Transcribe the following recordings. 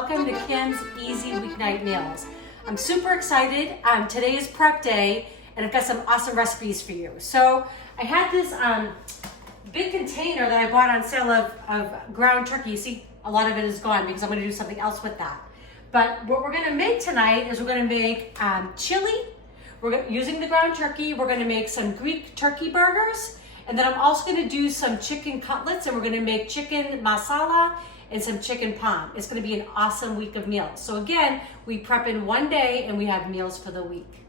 welcome to Kim's Easy Weeknight Meals. I'm super excited. Today is prep day and I've got some awesome recipes for you. So I had this big container that I bought on sale of ground turkey. You see, a lot of it is gone because I'm going to do something else with that. But what we're going to make tonight is we're going to make chili. Using the ground turkey, we're going to make some Greek turkey burgers. And then I'm also going to do some chicken cutlets, and we're going to make chicken Marsala and some chicken Parm. It's going to be an awesome week of meals. So again, we prep in one day and we have meals for the week.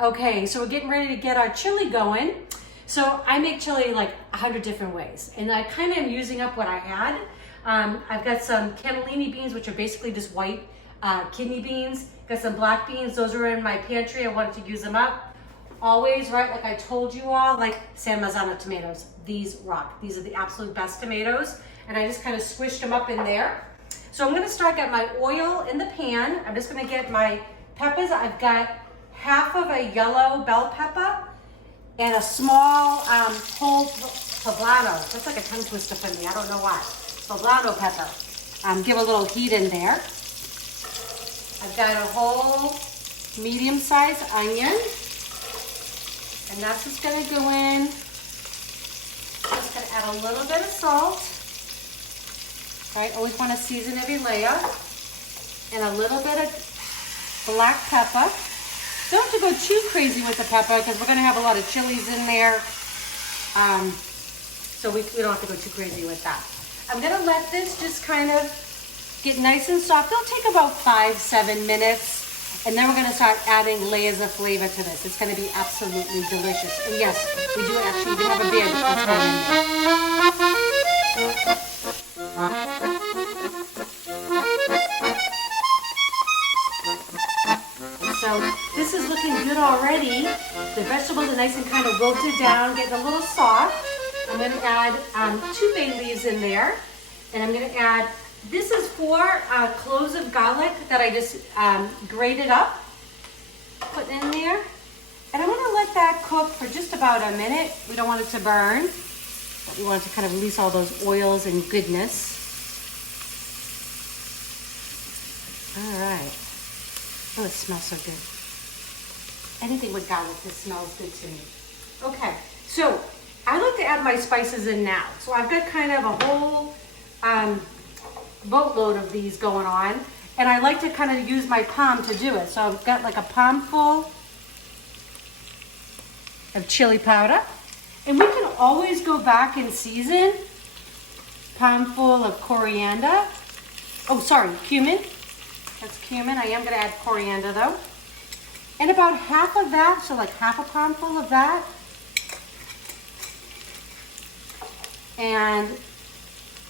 Okay, so we're getting ready to get our chili going. So I make chili like 100 different ways, and I kind of am using up what I had. I've got some cannellini beans, which are basically just white kidney beans. Got some black beans. Those are in my pantry. I wanted to use them up. Always, right, like I told you all, like San Marzano tomatoes. These rock. These are the absolute best tomatoes. And I just kind of squished them up in there. So I'm going to start, got my oil in the pan. I'm just going to get my peppers. I've got half of a yellow bell pepper and a small whole poblano. That's like a tongue twister for me. I don't know why. Poblano pepper. Give a little heat in there. I've got a whole medium-sized onion. And that's just gonna go in. Just gonna add a little bit of salt. Right, always wanna season every layer. And a little bit of black pepper. Don't have to go too crazy with the pepper because we're gonna have a lot of chilies in there. So we don't have to go too crazy with that. I'm gonna let this just kind of get nice and soft. It'll take about 5-7 minutes. And then we're going to start adding layers of flavor to this. It's going to be absolutely delicious. And yes, we do actually have a beer that's going in there. So this is looking good already. The vegetables are nice and kind of wilted down, getting a little soft. I'm going to add 2 bay leaves in there. And I'm going to add, this is 4 cloves of garlic that I just grated up, put in there. And I'm gonna let that cook for just about a minute. We don't want it to burn, but we want it to kind of release all those oils and goodness. All right. Oh, it smells so good. Anything with garlic, this smells good to me. Okay, so I like to add my spices in now. So I've got kind of a whole boatload of these going on, and I like to kind of use my palm to do it. So I've got like a palm full of chili powder, and we can always go back and season. Palm full of coriander. Oh, sorry, cumin. That's cumin. I am going to add coriander though. And about half of that, so like half a palm full of that. And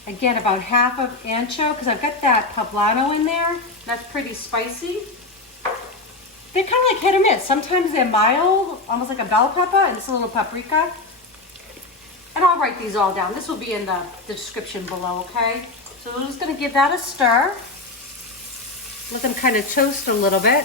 again, about half of ancho, because I've got that poblano in there. That's pretty spicy. They're kind of like hit or miss. Sometimes they're mild, almost like a bell pepper, and it's a little paprika. And I'll write these all down. This will be in the description below, okay? So we're just going to give that a stir. Let them kind of toast a little bit.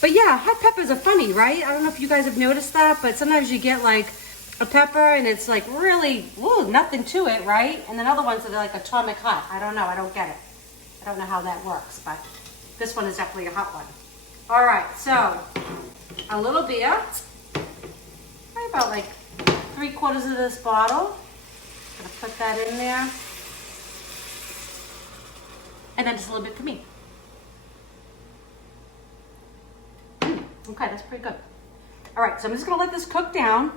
But yeah, hot peppers are funny, right? I don't know if you guys have noticed that, but sometimes you get like a pepper and it's like really, ooh, nothing to it, right? And then other ones that are like atomic hot. I don't know, I don't get it. I don't know how that works, but this one is definitely a hot one. All right, so a little beer. Probably about like 3/4 of this bottle. Gonna put that in there. And then just a little bit for me. Okay, that's pretty good. All right, so I'm just gonna let this cook down.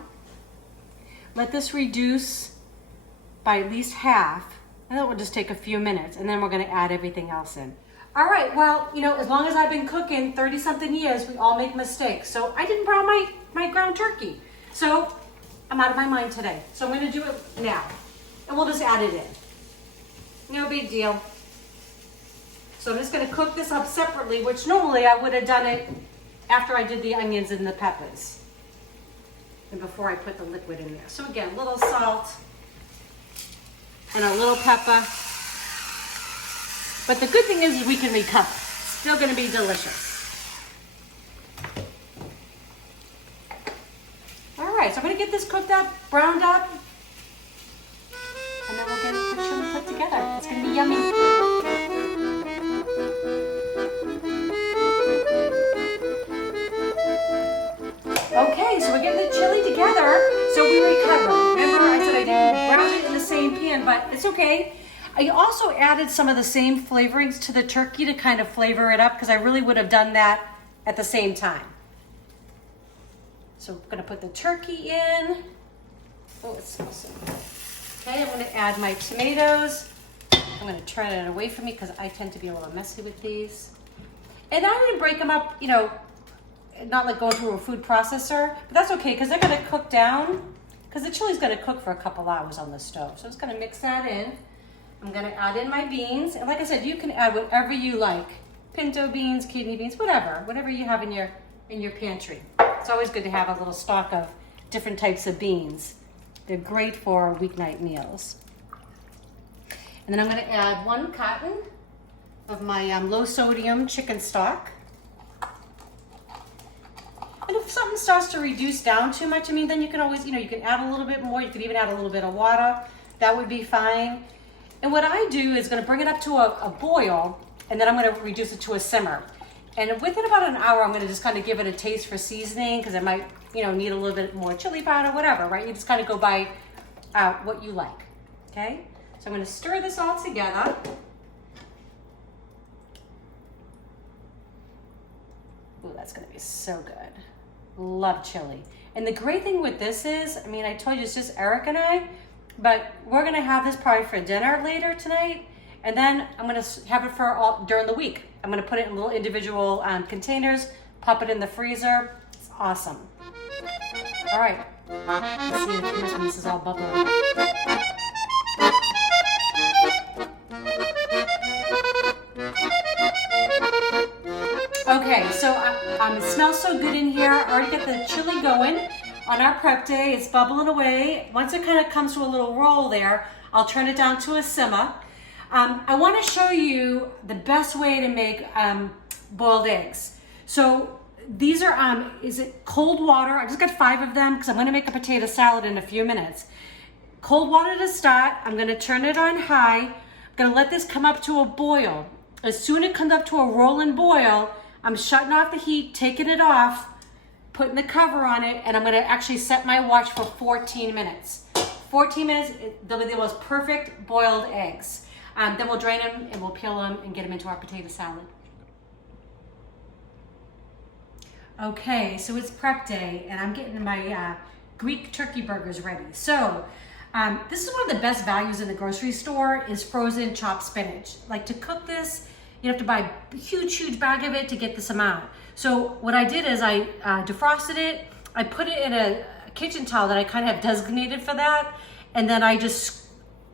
Let this reduce by at least half, and that will just take a few minutes, and then we're gonna add everything else in. All right, well, you know, as long as I've been cooking 30-something years, we all make mistakes. So I didn't brown my ground turkey. So I'm out of my mind today. So I'm gonna do it now, and we'll just add it in. No big deal. So I'm just gonna cook this up separately, which normally I would have done it after I did the onions and the peppers. And before I put the liquid in there. So again, a little salt and a little pepper. But the good thing is we can recover. Still gonna be delicious. All right, so I'm gonna get this cooked up, browned up, and then we'll get the chili put together. together. It's gonna be yummy. Okay, so we're getting the chili together. So we recovered. Remember I said I didn't brown it in the same pan, but it's okay. I also added some of the same flavorings to the turkey to kind of flavor it up because I really would have done that at the same time. So we're gonna put the turkey in. Oh, it smells so good. Okay, I'm gonna add my tomatoes. I'm gonna turn it away from me because I tend to be a little messy with these. And I'm gonna break them up, you know, not like going through a food processor, but that's okay because they're gonna cook down because the chili's gonna cook for a couple hours on the stove. So I'm just gonna mix that in. I'm gonna add in my beans. And like I said, you can add whatever you like. Pinto beans, kidney beans, whatever you have in your pantry. It's always good to have a little stock of different types of beans. They're great for weeknight meals. And then I'm gonna add 1 carton of my low sodium chicken stock. And if something starts to reduce down too much, I mean, then you can always, you can add a little bit more. You could even add a little bit of water. That would be fine. And what I do is gonna bring it up to a boil, and then I'm gonna reduce it to a simmer. And within about an hour, I'm gonna just kind of give it a taste for seasoning because it might, need a little bit more chili powder, whatever, right? You just kind of go by what you like, okay? So I'm gonna stir this all together. Ooh, that's gonna be so good. Love chili. And the great thing with this is, I told you it's just Eric and I, but we're gonna have this probably for dinner later tonight, and then I'm gonna have it for during the week. I'm gonna put it in little individual containers, pop it in the freezer. It's awesome. All right, let's see when this is all bubbling. Okay, so it smells so good in here. I already got the chili going. On our prep day, it's bubbling away. Once it kind of comes to a little roll there, I'll turn it down to a simmer. I want to show you the best way to make boiled eggs. So these are, is it cold water? I just got 5 of them because I'm going to make a potato salad in a few minutes. Cold water to start. I'm going to turn it on high. I'm going to let this come up to a boil. As soon as it comes up to a rolling boil, I'm shutting off the heat, taking it off, putting the cover on it, and I'm gonna actually set my watch for 14 minutes. 14 minutes, they'll be the most perfect boiled eggs. Then we'll drain them and we'll peel them and get them into our potato salad. Okay, so it's prep day and I'm getting my Greek turkey burgers ready. So this is one of the best values in the grocery store is frozen chopped spinach. Like to cook this, you have to buy a huge bag of it to get this amount. So what I did is I defrosted it, I put it in a kitchen towel that I kind of have designated for that, and then I just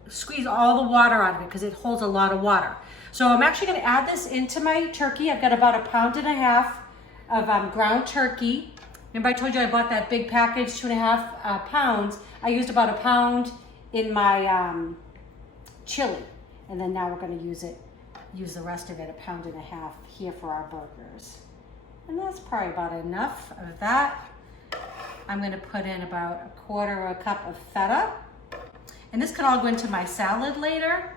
squeeze all the water out of it because it holds a lot of water. So I'm actually gonna add this into my turkey. I've got about 1.5 pounds of ground turkey. Remember I told you I bought that big package, 2.5 pounds. I used about 1 pound in my chili. And then now we're gonna use the rest of it, 1.5 pounds here for our burgers. And that's probably about enough of that. I'm gonna put in about 1/4 cup of feta. And this could all go into my salad later.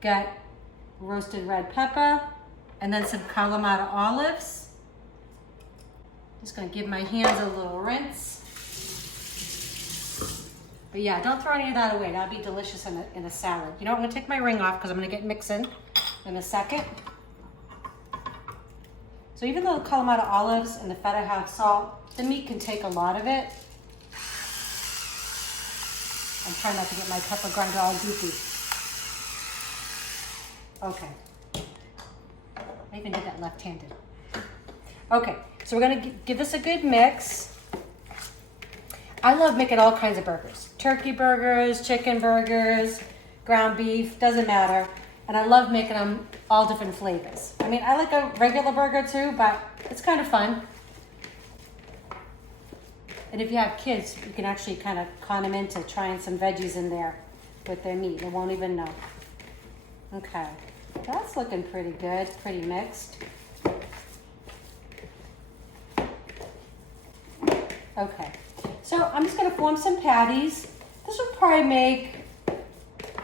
Got roasted red pepper and then some kalamata olives. Just gonna give my hands a little rinse. But yeah, don't throw any of that away. That'd be delicious in a salad. You know what, I'm gonna take my ring off because I'm gonna get mixing in a second. So even though the kalamata olives and the feta have salt, the meat can take a lot of it. I'm trying not to get my pepper grinder all goopy. Okay. I even did that left-handed. Okay, so we're gonna give this a good mix. I love making all kinds of burgers. Turkey burgers, chicken burgers, ground beef, doesn't matter. And I love making them all different flavors. I mean, I like a regular burger too, but it's kind of fun. And if you have kids, you can actually kind of con them into trying some veggies in there with their meat. They won't even know. Okay, that's looking pretty good, pretty mixed. Okay, so I'm just gonna form some patties. This will probably make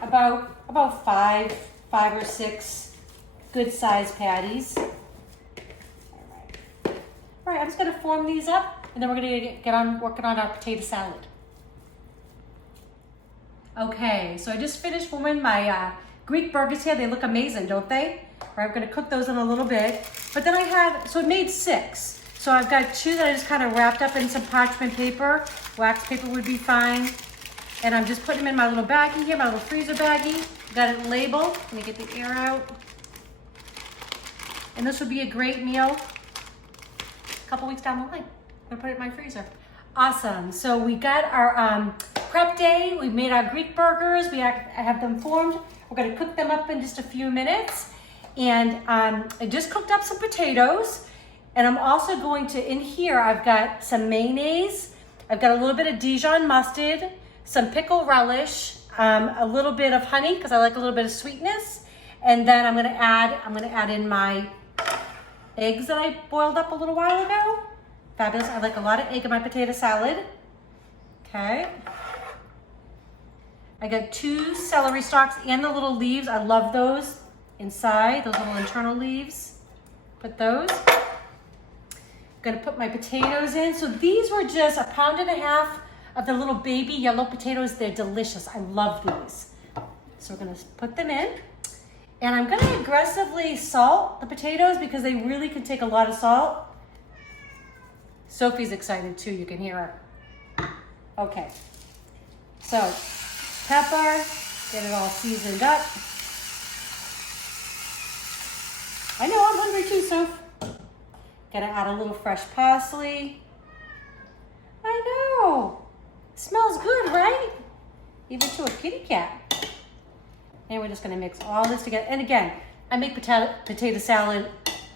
about about five or six good sized patties. All right, I'm just gonna form these up and then we're gonna get on working on our potato salad. Okay, so I just finished forming my Greek burgers here. They look amazing, don't they? All right, we're gonna cook those in a little bit. But then I have, so it made 6. So I've got 2 that I just kind of wrapped up in some parchment paper. Wax paper would be fine. And I'm just putting them in my little baggie here, my little freezer baggie. Got it labeled. Let me get the air out. And this would be a great meal a couple weeks down the line. I'm gonna put it in my freezer. Awesome, so we got our prep day. We made our Greek burgers. I have them formed. We're gonna cook them up in just a few minutes. And I just cooked up some potatoes. And I'm also going to, in here, I've got some mayonnaise. I've got a little bit of Dijon mustard, some pickle relish, a little bit of honey, because I like a little bit of sweetness. And then I'm gonna add in my eggs that I boiled up a little while ago. Fabulous, I like a lot of egg in my potato salad. Okay. I got 2 celery stalks and the little leaves. I love those inside, those little internal leaves. Put those. I'm gonna put my potatoes in. So these were just 1.5 pounds of the little baby yellow potatoes. They're delicious, I love these. So we're gonna put them in. And I'm gonna aggressively salt the potatoes because they really can take a lot of salt. Sophie's excited too, you can hear her. Okay, so pepper, get it all seasoned up. I know, I'm hungry too, Soph. Gonna add a little fresh parsley. I know, smells good, right? Even to a kitty cat. And we're just gonna mix all this together. And again, I make potato salad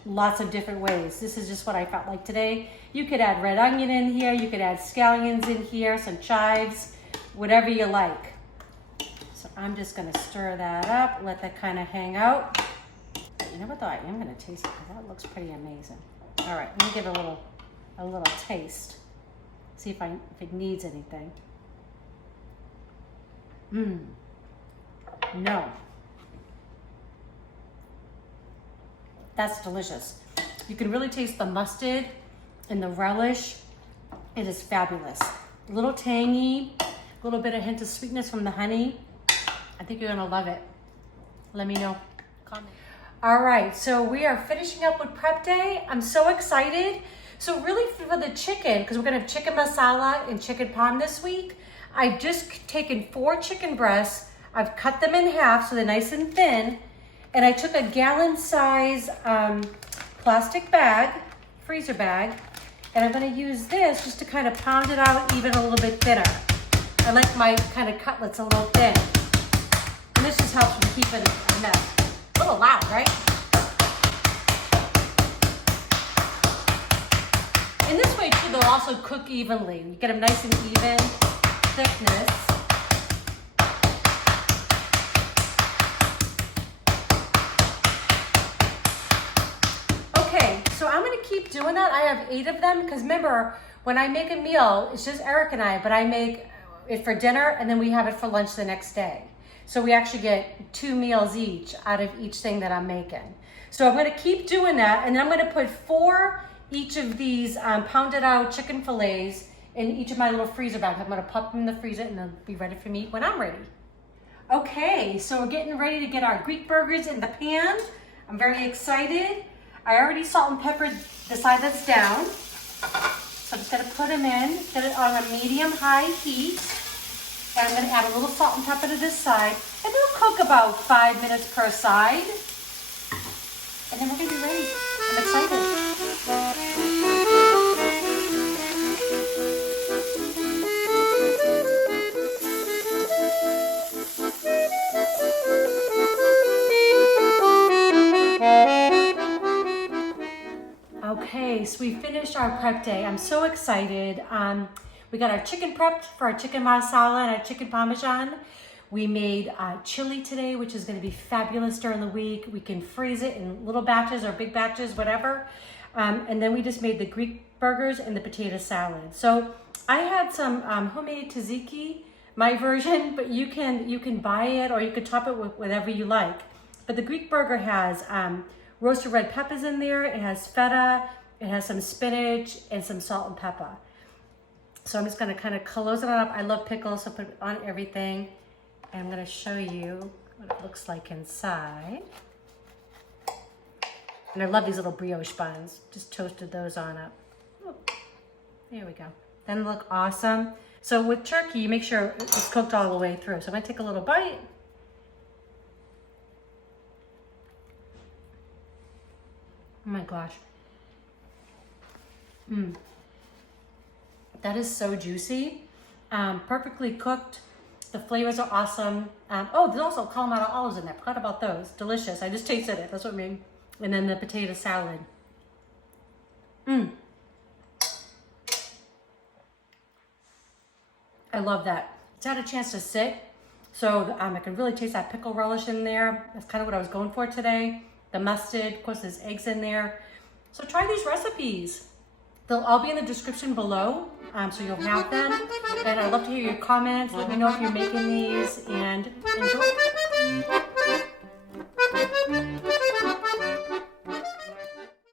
lots of different ways. This is just what I felt like today. You could add red onion in here, you could add scallions in here, some chives, whatever you like. So I'm just gonna stir that up, let that kind of hang out. You know what though, I am gonna taste it because that looks pretty amazing. All right, let me give it a little taste. See if it needs anything. No. That's delicious. You can really taste the mustard and the relish. It is fabulous. A little tangy, a little bit of hint of sweetness from the honey. I think you're gonna love it. Let me know. Comment. All right, so we are finishing up with prep day. I'm so excited. So really for the chicken, because we're gonna have chicken masala and chicken parm this week, I've just taken 4 chicken breasts. I've cut them in half so they're nice and thin. And I took a gallon size plastic bag, freezer bag, and I'm gonna use this just to kind of pound it out even a little bit thinner. I like my kind of cutlets a little thin. And this just helps me keep it a mess. A little loud, right? And this way too, they'll also cook evenly. You get them nice and even thickness. So I'm gonna keep doing that. I have 8 of them because remember, when I make a meal, it's just Eric and I, but I make it for dinner and then we have it for lunch the next day. So we actually get 2 meals each out of each thing that I'm making. So I'm gonna keep doing that and then I'm gonna put 4 each of these pounded out chicken fillets in each of my little freezer bags. I'm gonna pop them in the freezer and they'll be ready for me when I'm ready. Okay, so we're getting ready to get our Greek burgers in the pan. I'm very excited. I already salt and peppered the side that's down. So I'm just gonna put them in, get it on a medium-high heat. And I'm gonna add a little salt and pepper to this side. And they'll cook about 5 minutes per side. And then we're gonna be ready. I'm excited. Okay, so we finished our prep day. I'm so excited. We got our chicken prepped for our chicken marsala and our chicken parmesan. We made chili today, which is gonna be fabulous during the week. We can freeze it in little batches or big batches, whatever. And then we just made the Greek burgers and the potato salad. So I had some homemade tzatziki my version, but you can buy it or you could top it with whatever you like. But the Greek burger has roasted red peppers in there. It has feta. It has some spinach and some salt and pepper. So I'm just gonna kind of close it up. I love pickles, so put it on everything. And I'm gonna show you what it looks like inside. And I love these little brioche buns. Just toasted those on up. Oh, there we go. Then look awesome. So with turkey, you make sure it's cooked all the way through. So I'm gonna take a little bite. Oh my gosh. That is so juicy. Perfectly cooked. The flavors are awesome. Oh, there's also kalamata olives in there. Forgot about those. Delicious. I just tasted it. That's what I mean. And then the potato salad. I love that. It's had a chance to sit. So I can really taste that pickle relish in there. That's kind of what I was going for today. The mustard, of course, there's eggs in there. So try these recipes. They'll all be in the description below, so you'll have them. And I'd love to hear your comments. Let me know if you're making these, and enjoy.